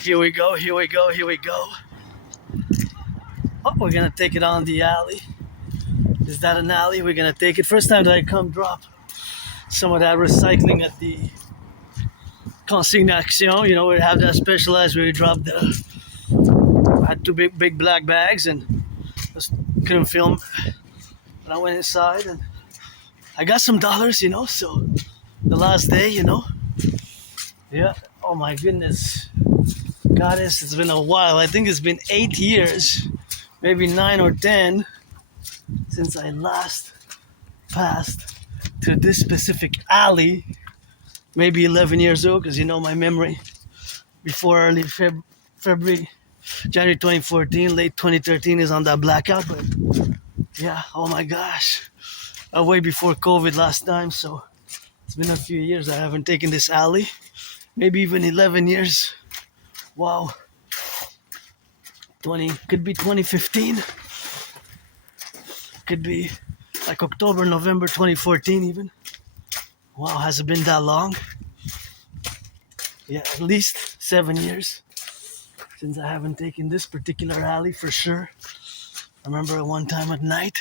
Here we go, here we go, here we go. Oh, we're gonna take it on the alley. Is that an alley? We're gonna take it. First time that I come drop some of that recycling at the consignation. You know, we have that specialized where we drop the. I had two big black bags and just couldn't film. But I went inside and I got some dollars, you know, so the last day, you know. Yeah. Oh my goodness. Goddess, it's been a while. I think it's been 8 years, maybe 9 or 10, since I last passed to this specific alley. Maybe 11 years old, because you know my memory. Before early February, January 2014, late 2013 is on that blackout. But yeah, oh my gosh. Way before COVID last time, so it's been a few years I haven't taken this alley. Maybe even 11 years. Wow. Could be 2015. Could be like October, November 2014 even. Wow, has it been that long? Yeah, at least 7 years since I haven't taken this particular alley for sure. I remember one time at night,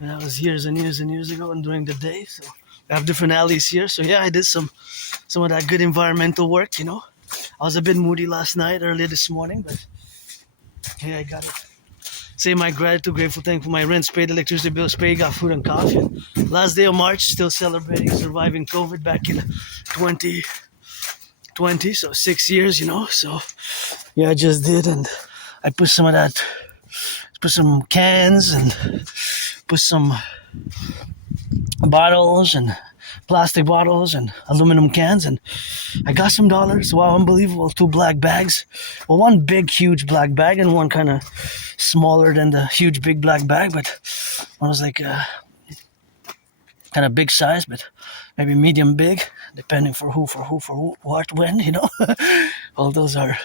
and that was years and years and years ago, and during the day. So we have different alleys here. So yeah, I did some of that good environmental work, you know. I was a bit moody last night, early this morning, but hey, I got it. Say my gratitude, grateful, thankful for my rent, paid, electricity bills paid, got food and coffee. Last day of March, still celebrating surviving COVID back in 2020, so 6 years, you know. So yeah, I just did, and I put some of that, put some cans and put some bottles and plastic bottles and aluminum cans, and I got some dollars. Wow, unbelievable. 2 black bags. Well, one big huge black bag and one kind of smaller than the huge big black bag, but one was like kind of big size, but maybe medium big, depending for who, what, when, you know. All those are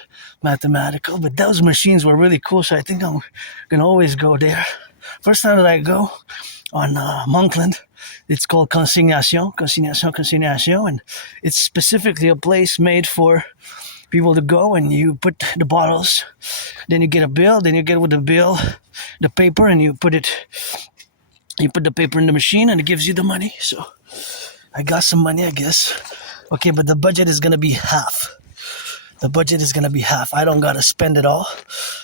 mathematical, but those machines were really cool, so I think I'm gonna always go there. First time that I go on Monkland, it's called consignation, and it's specifically a place made for people to go, and you put the bottles, then you get a bill, then you get with the bill the paper, and you put the paper in the machine, and it gives you the money. So I got some money, I guess. Okay, but the budget is gonna be half. I don't gotta spend it all,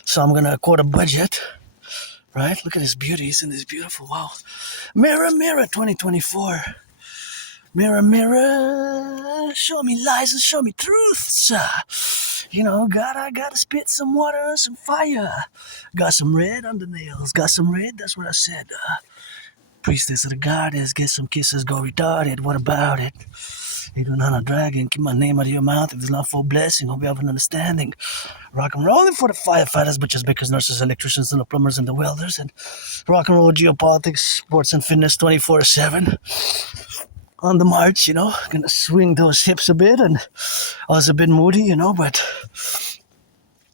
so I'm gonna quote a budget. Right? Look at this beauty. Isn't this beautiful? Wow. Mirror, mirror, 2024. Mirror, mirror, show me lies and show me truths. You know, I gotta spit some water and some fire. Got some red on the nails. Got some red, that's what I said. Priestess of the goddess, get some kisses, go retarded. What about it? Even on a dragon, keep my name out of your mouth. If it's not for blessing, hope you have an understanding. Rock and rolling for the firefighters, butchers, bakers, nurses, electricians, and the plumbers and the welders. And rock and roll geopolitics, sports and fitness 24/7. On the march, you know, gonna swing those hips a bit. And I was a bit moody, you know, but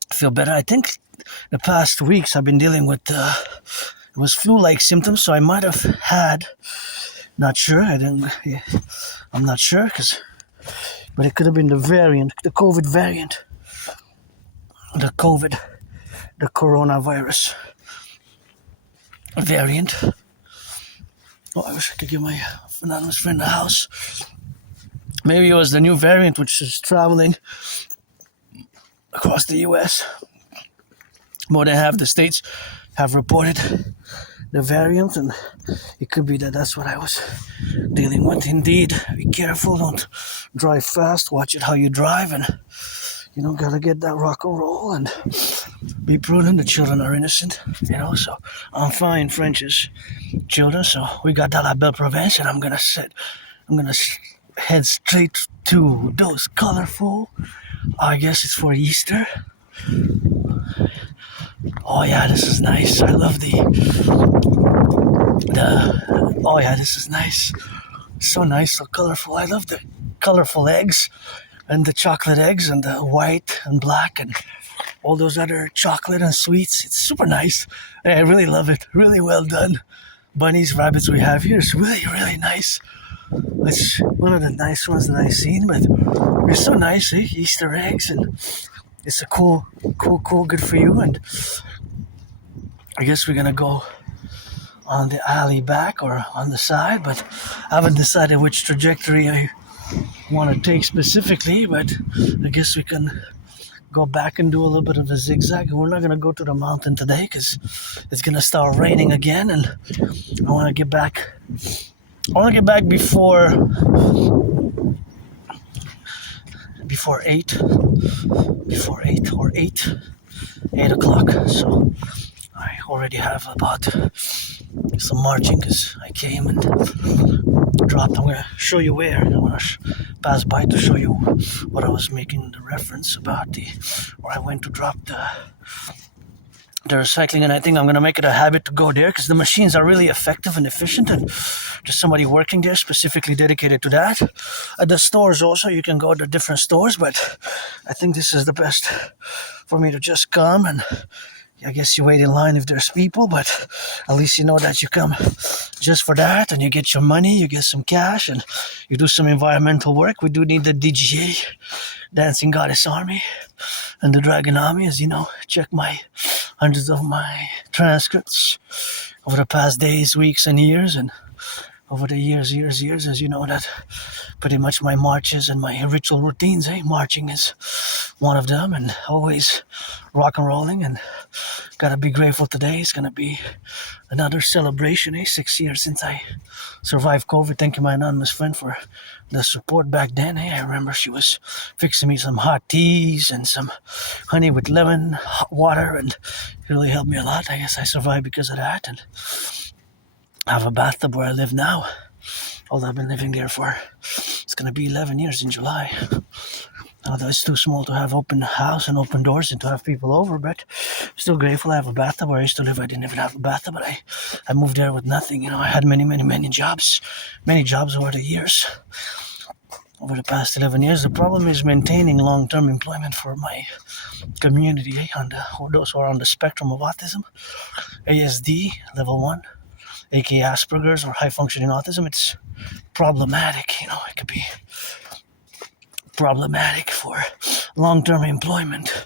I feel better. I think the past weeks I've been dealing with, it was flu-like symptoms, so I might have had, not sure, I'm not sure, but it could have been the variant, the COVID variant, the coronavirus variant. Oh, I wish I could give my anonymous friend a house. Maybe it was the new variant which is traveling across the U.S. More than half the states have reported the variant, and it could be that's what I was dealing with. Indeed, be careful, don't drive fast, watch it how you drive, and you know, gotta get that rock and roll and be prudent. The children are innocent, you know, so I'm fine, French's children, so we got dollar bill prevention. I'm gonna head straight to those colorful, I guess it's for Easter. Oh yeah, this is nice. I love oh yeah, this is nice. So nice, so colorful. I love the colorful eggs and the chocolate eggs and the white and black and all those other chocolate and sweets. It's super nice. I really love it. Really well done. Bunnies, rabbits we have here is really, really nice. It's one of the nice ones that I've seen, but they're so nice, eh? Easter eggs, and it's a cool, good for you. And I guess we're gonna go on the alley back or on the side, but I haven't decided which trajectory I want to take specifically. But I guess we can go back and do a little bit of a zigzag. We're not gonna go to the mountain today because it's gonna start raining again, and I want to get back. I want to get back before 8 o'clock. So I already have about some marching because I came and dropped. I'm going to show you where. I want to pass by to show you what I was making the reference about, where I went to drop the recycling, and I think I'm going to make it a habit to go there because the machines are really effective and efficient, and there's somebody working there specifically dedicated to that. At the stores also, you can go to different stores, but I think this is the best for me to just come, and I guess you wait in line if there's people, but at least you know that you come just for that, and you get your money, you get some cash, and you do some environmental work. We do need the DGA, Dancing Goddess Army, and the Dragon Army, as you know. Check my hundreds of my transcripts over the past days, weeks, and years, and over the years, as you know, that pretty much my marches and my ritual routines, marching is one of them, and always rock and rolling, and gotta be grateful today. It's gonna be another celebration, 6 years since I survived COVID. Thank you, my anonymous friend, for the support back then. I remember she was fixing me some hot teas and some honey with lemon, hot water, and it really helped me a lot. I guess I survived because of that, and I have a bathtub where I live now. Although I've been living there for, it's gonna be 11 years in July. Although it's too small to have open house and open doors and to have people over, but I'm still grateful I have a bathtub. Where I used to live, I didn't even have a bathtub, but I moved there with nothing. I had many jobs over the years, over the past 11 years. The problem is maintaining long-term employment for my community, those who are on the spectrum of autism, ASD, level 1, aka Asperger's or high-functioning autism. It's problematic, it could be problematic for long-term employment,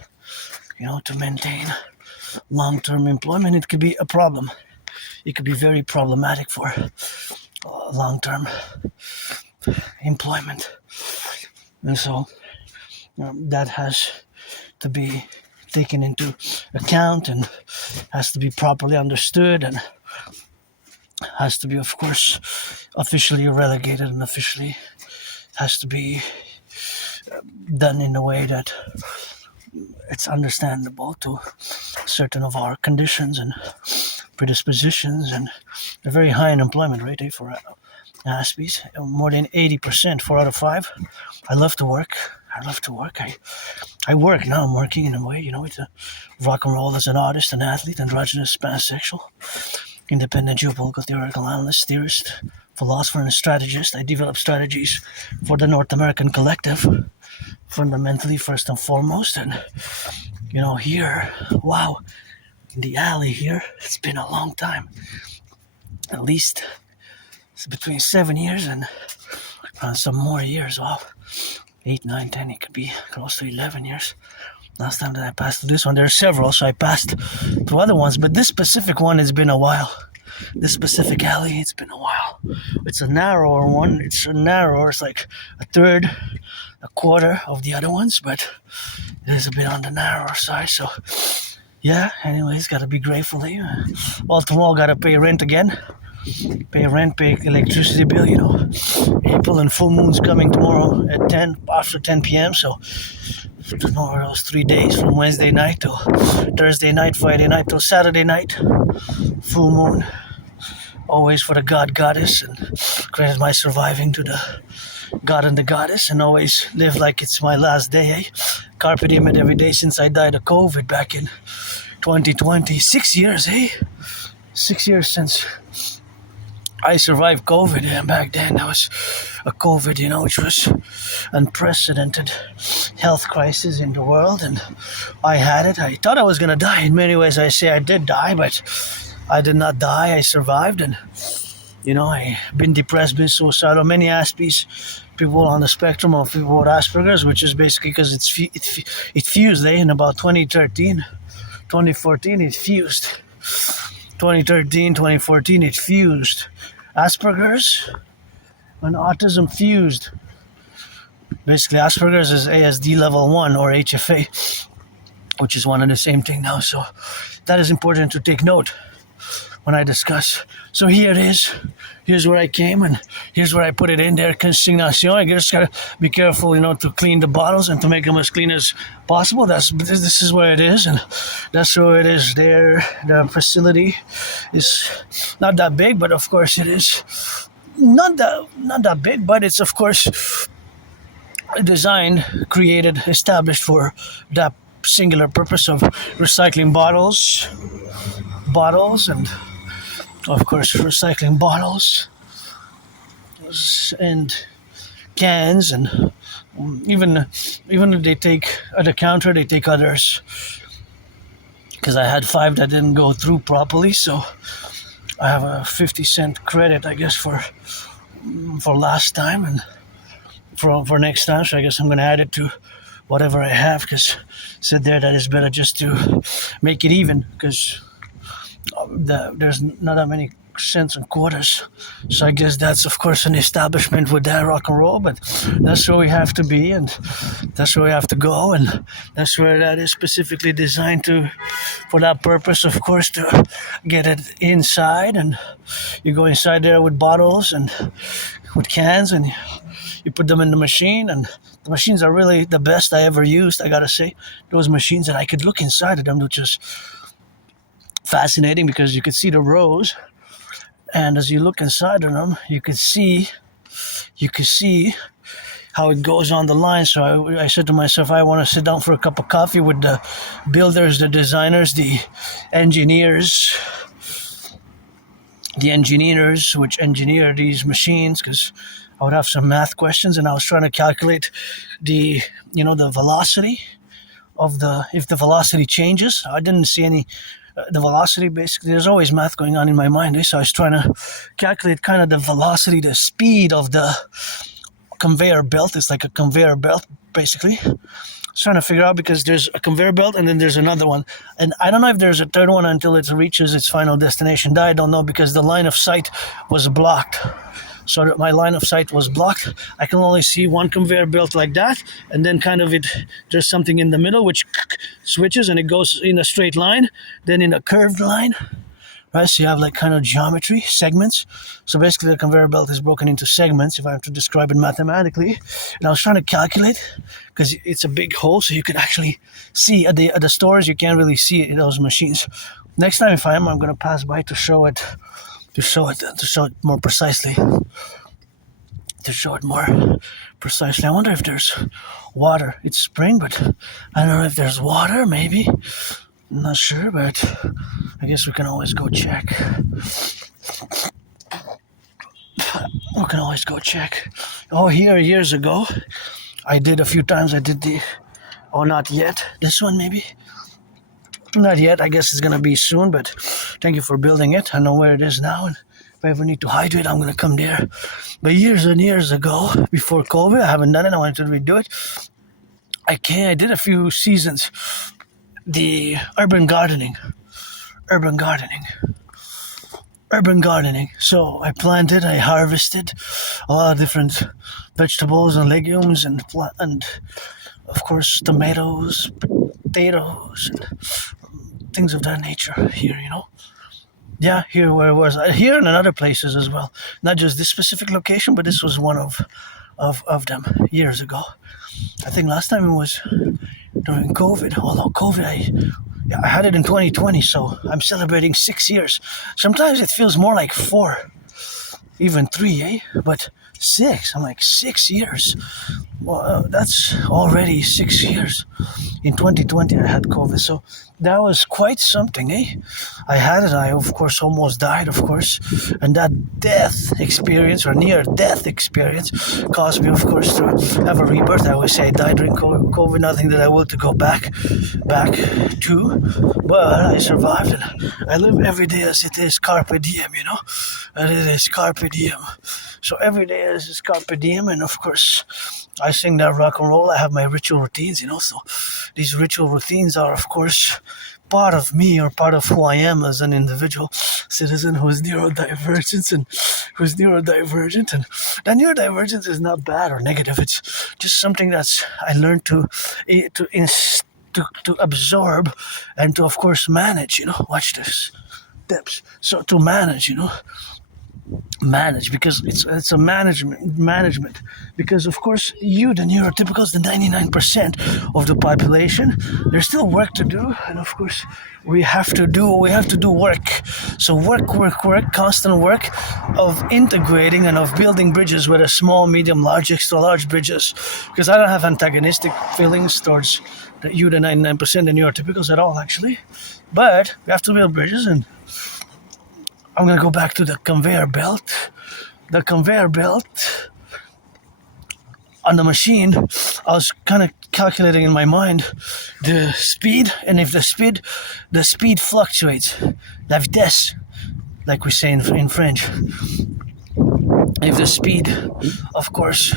to maintain long-term employment. It could be a problem. It could be very problematic for long-term employment, and so that has to be taken into account and has to be properly understood, and has to be, of course, officially relegated, and officially has to be done in a way that it's understandable to certain of our conditions and predispositions. And a very high unemployment rate for Aspies, more than 80%, 4 out of 5. I love to work. I work now. I'm working in a way, it's a rock and roll as an artist, an athlete, androgynous, pansexual, independent geopolitical theoretical analyst, theorist, philosopher, and strategist. I develop strategies for the North American collective, fundamentally, first and foremost. And, here, wow, in the alley here, it's been a long time. At least it's between 7 years and some more years. Wow, 8, 9, 10, it could be close to 11 years. Last time that I passed through this one, there are several, so I passed through other ones, but this specific one, it's been a while. This specific alley, it's been a while. It's a narrower one. It's like a third, a quarter of the other ones, but it is a bit on the narrower side. So, yeah, anyways, gotta be grateful. Well, tomorrow gotta pay rent again. Pay rent, pay electricity bill, April and full moon's coming tomorrow at 10, after 10 p.m. So, tomorrow, those 3 days from Wednesday night to Thursday night, Friday night to Saturday night, full moon. Always for the God Goddess, and credit my surviving to the God and the Goddess, and always live like it's my last day. Carpe diem it every day since I died of COVID back in 2020. 6 years, 6 years since I survived COVID, and back then that was a COVID, which was unprecedented health crisis in the world, and I had it. I thought I was gonna die. In many ways, I say I did die, but I did not die. I survived, and I've been depressed, been suicidal. Many Aspies, people on the spectrum of people with Asperger's, which is basically because it fused, in about 2013, 2014 it fused. 2013, 2014 it fused. Asperger's and autism fused. Basically, Asperger's is ASD level 1 or HFA, which is one and the same thing now. So that is important to take note when I discuss. So here it is. Here's where I came, and here's where I put it in there. Consignation. I just gotta be careful, to clean the bottles and to make them as clean as possible. This is where it is, and that's where it is. There, the facility is not that big, but of course it is not that big, but it's of course designed, created, established for that singular purpose of recycling bottles, and of course recycling bottles and cans, and even if they take at the counter, they take others, because I had 5 that didn't go through properly, so I have a 50-cent credit, I guess, for last time and for next time. So I guess I'm gonna add it to whatever I have, because said there that it's better just to make it even, because there's not that many cents and quarters. So I guess that's of course an establishment with that rock and roll, but that's where we have to be, and that's where we have to go, and that's where that is specifically designed for that purpose, of course, to get it inside. And you go inside there with bottles and with cans, and you put them in the machine, and the machines are really the best I ever used, I gotta say. Those machines that I could look inside of them, which is fascinating, because you could see the rows, and as you look inside of them, you could see how it goes on the line. So I said to myself, I want to sit down for a cup of coffee with the builders, the designers, the engineers which engineer these machines, because I would have some math questions, and I was trying to calculate the velocity if the velocity changes. I didn't see any the velocity. Basically, there's always math going on in my mind, so I was trying to calculate kind of the velocity, the speed of the conveyor belt. It's like a conveyor belt, basically. I was trying to figure out, because there's a conveyor belt and then there's another one, and I don't know if there's a third one until it reaches its final destination. That I don't know, because the line of sight was blocked. So that my line of sight was blocked. I can only see one conveyor belt like that, and then kind of there's something in the middle which switches, and it goes in a straight line, then in a curved line, right? So you have like kind of geometry, segments. So basically the conveyor belt is broken into segments, if I have to describe it mathematically. And I was trying to calculate, because it's a big hole, so you can actually see at the stores, you can't really see it in those machines. Next time if I'm going to pass by to show it more precisely. I wonder if there's water. It's spring, but I don't know if there's water, maybe. I'm not sure, but I guess we can always go check. Oh, here, years ago, I did a few times, not yet. This one, maybe? Not yet. I guess it's going to be soon, but thank you for building it. I know where it is now, and if I ever need to hydrate, I'm going to come there. But years and years ago, before COVID, I haven't done it. I wanted to redo it. I did a few seasons. The urban gardening. So I planted, I harvested a lot of different vegetables and legumes, and of course tomatoes, potatoes, and things of that nature here, Yeah, here where it was. Here and in other places as well. Not just this specific location, but this was one of them years ago. I think last time it was during COVID. Although COVID, I had it in 2020, so I'm celebrating 6 years. Sometimes it feels more like 4, even 3, But 6. I'm like 6 years. Well, that's already 6 years. In 2020, I had COVID, so that was quite something, eh? I had it. I, of course, almost died, of course, and that death experience or near-death experience caused me, of course, to have a rebirth. I always say I died during COVID. Nothing that I will to go back to, but I survived, and I live every day as it is carpe diem, and it is carpe diem. So every day is carpe diem, and of course, I sing that rock and roll. I have my ritual routines, so these ritual routines are, of course, part of me or part of who I am as an individual citizen who's neurodivergent and that neurodivergence is not bad or negative. It's just something that's I learned to absorb and to, of course, manage. Watch this steps. So to manage because it's a management because, of course, the neurotypicals, the 99% of the population, there's still work to do, and of course we have to do work. So work, constant work of integrating and of building bridges, whether small, medium, large, extra large bridges, because I don't have antagonistic feelings towards the 99%, the neurotypicals at all, actually, but we have to build bridges. And I'm going to go back to the conveyor belt. The conveyor belt on the machine, I was kind of calculating in my mind the speed, and if the speed fluctuates, la vitesse, like we say in French. If the speed, of course,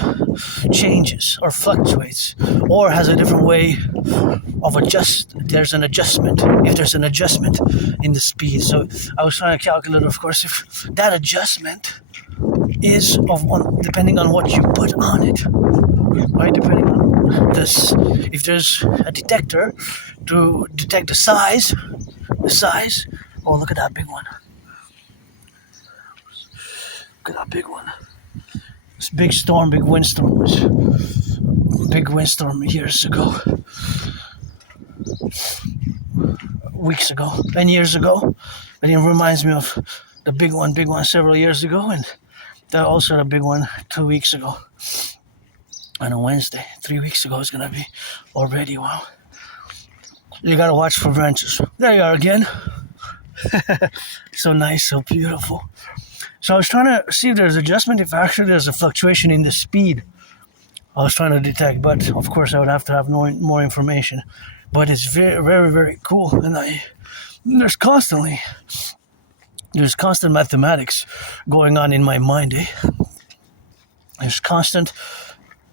changes or fluctuates or has a different way of there's an adjustment. If there's an adjustment in the speed, so I was trying to calculate, of course, if that adjustment is depending on what you put on it, right? Depending on this, if there's a detector to detect the size. Oh, look at that big one! Look at that big one! This big windstorm big windstorm years ago, weeks ago, and years ago, and it reminds me of the big one several years ago, and that also the big one 2 weeks ago. On a Wednesday, 3 weeks ago, it's gonna be already. Wow! You gotta watch for branches. There you are again. So nice, so beautiful. So I was trying to see if there's adjustment, if actually there's a fluctuation in the speed I was trying to detect, but of course I would have to have more information. But it's very, very, very cool, and there's constant mathematics going on in my mind. There's constant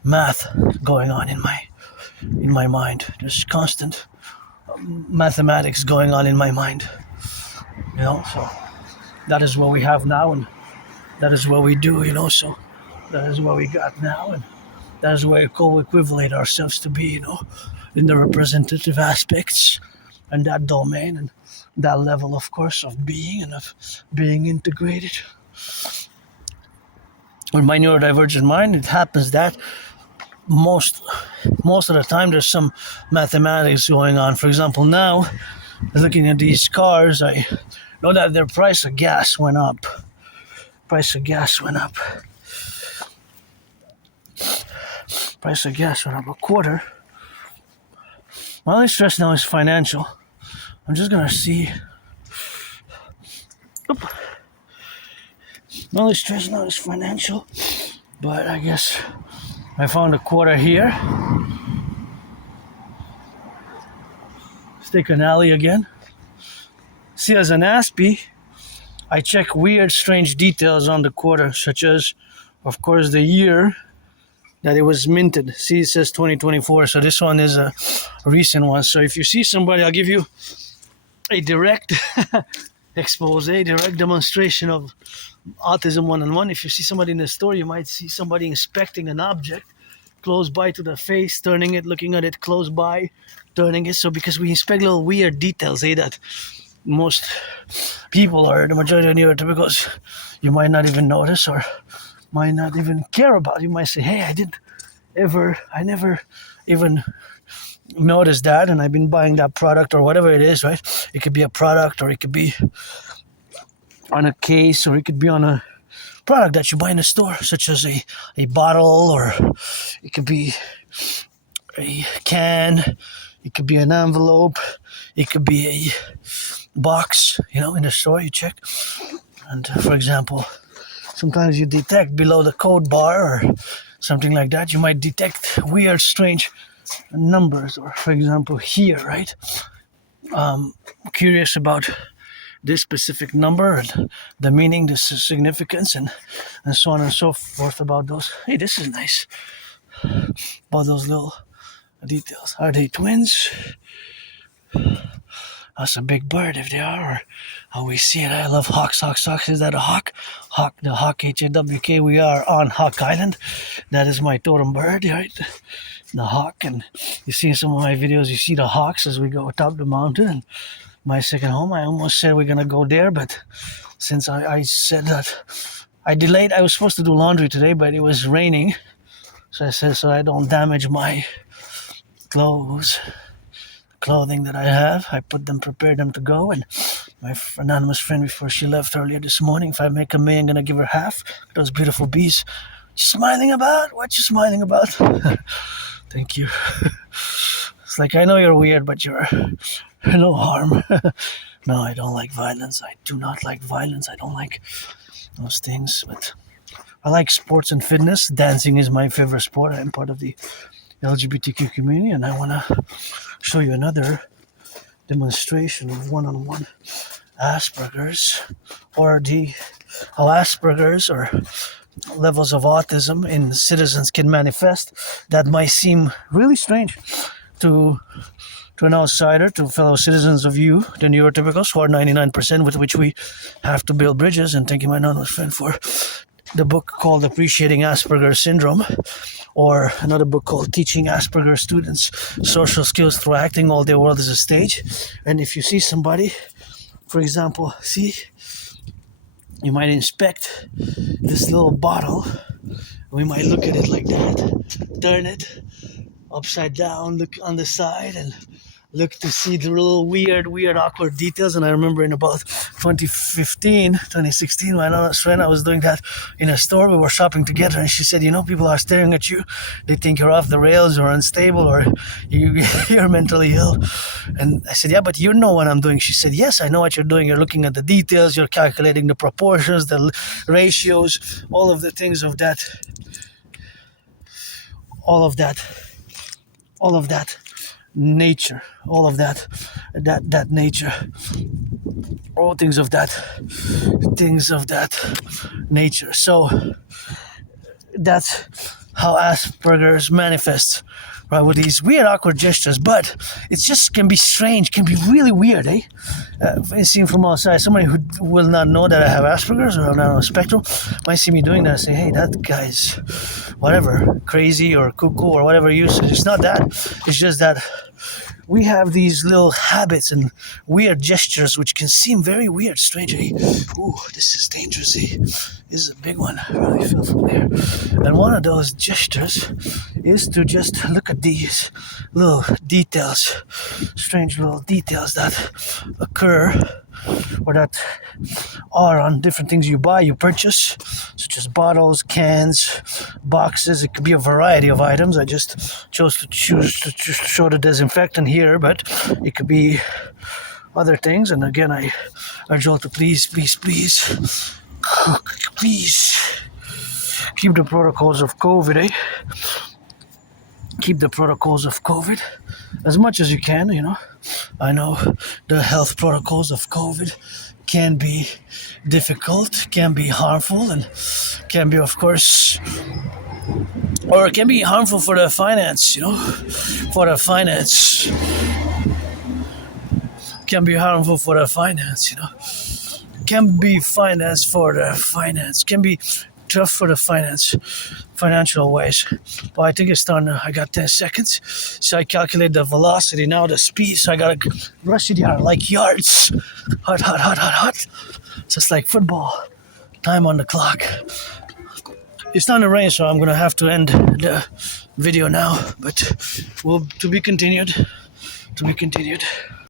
math going on in my mind. There's constant mathematics going on in my mind. So that is what we have now, and that is what we do. So that is what we got now, and that is where we co-equivalent ourselves to be. In the representative aspects and that domain and that level, of course, of being and of being integrated. With my neurodivergent mind, it happens that most of the time there's some mathematics going on. For example, now looking at these cars, I know that their price of gas went up. Price of gas went up a quarter. My only stress now is financial. I'm just gonna see. My only stress now is financial, but I guess I found a quarter here. Let's take an alley again. See, as an Aspie, I check weird, strange details on the quarter, such as, of course, the year that it was minted. See, it says 2024, so this one is a recent one. So if you see somebody, I'll give you a direct direct demonstration of autism one-on-one. If you see somebody in the store, you might see somebody inspecting an object close by to the face, turning it, looking at it close by, turning it. So because we inspect little weird details, that most people, or the majority of neurotypicals, you might not even notice or might not even care about. You might say, hey, I never even noticed that, and I've been buying that product or whatever it is, right? It could be a product, or it could be on a case, or it could be on a product that you buy in a store, such as a bottle, or it could be a can, it could be an envelope, it could be a box, in the store you check. And for example, sometimes you detect below the code bar or something like that, you might detect weird, strange numbers. Or for example, here, right? Curious about this specific number and the meaning, the significance, and so on and so forth about those. Hey, this is nice. About those little details. Are they twins? That's a big bird if they are. Or how we see it. I love hawks. Is that a hawk? Hawk, the hawk, H-A-W-K. We are on Hawk Island. That is my totem bird, right? The hawk. And you see in some of my videos, you see the hawks as we go atop the mountain. And my second home, I almost said we're going to go there, but since I said that I delayed, I was supposed to do laundry today, but it was raining. So I said, so I don't damage my clothing that I have. I prepared them to go, and my anonymous friend, before she left earlier this morning, if I make a May, I'm gonna give her half. Those beautiful bees. Smiling about? What you smiling about? Thank you. It's like, I know you're weird, but you're no harm. No, I don't like violence. I do not like violence. I don't like those things, but I like sports and fitness. Dancing is my favorite sport. I'm part of the LGBTQ community, and I want to show you another demonstration of one-on-one Asperger's, or how Asperger's or levels of autism in citizens can manifest. That might seem really strange to an outsider, to fellow citizens of you, the neurotypicals, who are 99%, with which we have to build bridges. And thank you, my anonymous friend, for the book called Appreciating Asperger's Syndrome, or another book called Teaching Asperger Students Social Skills Through Acting All Their World is a Stage. And if you see somebody, for example, you might inspect this little bottle. We might look at it like that, turn it upside down, look on the side, and look to see the little weird, awkward details. And I remember in about 2016, my honest friend, I was doing that in a store. We were shopping together, and she said, people are staring at you. They think you're off the rails or unstable, or you're mentally ill. And I said, yeah, but you know what I'm doing. She said, yes, I know what you're doing. You're looking at the details. You're calculating the proportions, the ratios, all of the things of that. All of that nature, all of that nature, all things of that nature. So that's how Asperger's manifests, right, with these weird, awkward gestures. But it just can be strange, can be really weird, seen from outside. Somebody who will not know that I have Asperger's or I'm not on a spectrum might see me doing that and say, hey, that guy's whatever, crazy or cuckoo or whatever you say. It's not that. It's just that we have these little habits and weird gestures which can seem very weird, strange. Ooh, this is dangerous. This is a big one. I really feel from there. And one of those gestures is to just look at these little details, strange little details that occur or that are on different things you buy, you purchase, such as bottles, cans, boxes. It could be a variety of items. I just chose to show the disinfectant here, but it could be other things. And again, I urge you all to please keep the protocols of COVID, Keep the protocols of COVID as much as you can, I know the health protocols of COVID can be difficult, can be harmful, and can be, of course, or it can be harmful for the finance, for the finance. Can be harmful for the finance, Can be finance for the finance. Can be tough for the financial ways. Well, I think it's done. I got 10 seconds. So I calculate the velocity, now the speed. So I got to rush it here like yards. Hot. So it's like football. Time on the clock. It's not to rain, so I'm going to have to end the video now. But to be continued.